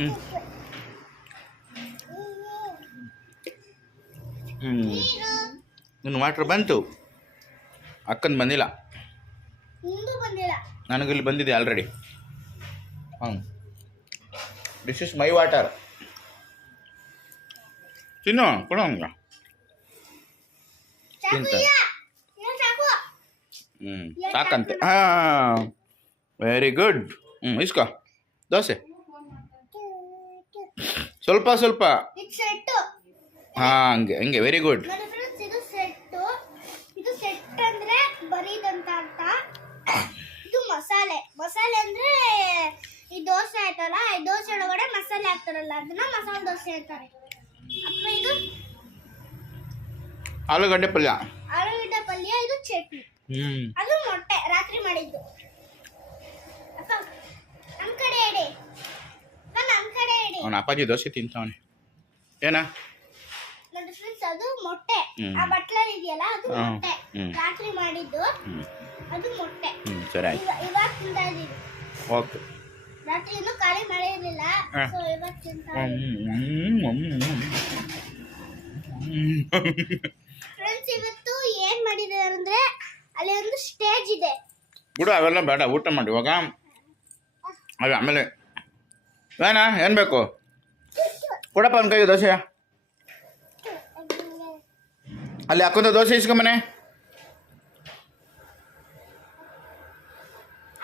ಹ್ಞೂ ಹ್ಞೂ ನಿನ್ನ ವಾಟ್ರ್ ಬಂತು, ಅಕ್ಕನ ಬಂದಿಲ್ಲ, ನನಗಿಲ್ಲಿ ಬಂದಿದೆ already. This is my water. ತಿನ್ನು, ಕೊಡು ಹಂಗ ತಿಂತ. ಸಾಕಂತೆ. ಹಾಂ, ವೆರಿ ಗುಡ್. ಇಸ್ಕೋ ದೋಸೆ ಸ್ವಲ್ಪ ಸ್ವಲ್ಪ. ಹಾಂ, ಹಂಗೆ ಹಂಗೆ, ವೆರಿ ಗುಡ್. ಮಸಾಲೆ ಅಂದ್ರೆ ಈ ದೋಸೆ ಆಯ್ತಲ್ಲ, ಈ ದೋಸೆ ಒಳಗಡೆ ಮಸಾಲೆ ಹಾಕ್ತಾರಲ್ಲ, ಅದನ್ನ ಮಸಾಲೆ ದೋಸೆ ಅಂತಾರೆ. ಅಪ್ಪ ಇದು ಆಲೂಗಡ್ಡೆ ಪಲ್ಯ. ಇದು ಚಟ್ನಿ. ಅದು ಮೊಟ್ಟೆ ರಾತ್ರಿ ಮಾಡಿದ್ದು. ಅಪ್ಪ ನಮ್ ಕಡೆ ಇಡಿ, ನಮ್ ಕಡೆ ಇಡಿ. ಅವನ ಅಪ್ಪಾಜಿ ದೋಸೆ ತಿಂತಾವನೆ. ಏನ ನೋಡಿ ಫ್ರೆಂಡ್ಸ್, ಅದು ಮೊಟ್ಟೆ. ಆ ಬಟ್ಲಲ್ಲಿ ಇದೆಯಲ್ಲ, ಅದು ಮೊಟ್ಟೆ ರಾತ್ರಿ ಮಾಡಿದ್ದು. ಅದು ಮೊಟ್ಟೆ. ಸರಿ ಆಯ್ತು. ಇವಾಗ ತಿಂತಾ ಇದೀವಿ. ಓಕೆ. ರಾತ್ರಿ ಇನ್ನೂ ಖಾಲಿ ಮಾಡಿರಲಿಲ್ಲ, ಸೊ ಇವಾಗ ತಿಂತಾ ಫ್ರೆಂಡ್ಸ್. ಇವತ್ತು ಏನ್ ಮಾಡಿದ್ದಾರೆ ಅಂದ್ರೆ, ಅಲ್ಲಿ ಒಂದು ಸ್ಟೇಜ್ ಇದೆ. ಬಿಡು, ಅವೆಲ್ಲ ಬೇಡ, ಊಟ ಮಾಡಿ ಇವಾಗ. ಅದೇ ಆಮೇಲೆ ಏನ ಏನು ಬೇಕು ಕೊಡಪ್ಪ ಒಂದು ಕೈಗೆ ದೋಸೆ. ಅಲ್ಲಿ ಹಾಕೊಂಡ ದೋಸೆ ಇಸ್ಕೊಂಬನೆ.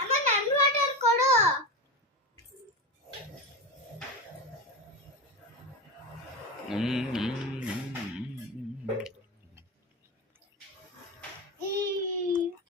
ಅಮ್ಮ ನನ್ನ ವಾಟರ್ ಕೊಡು.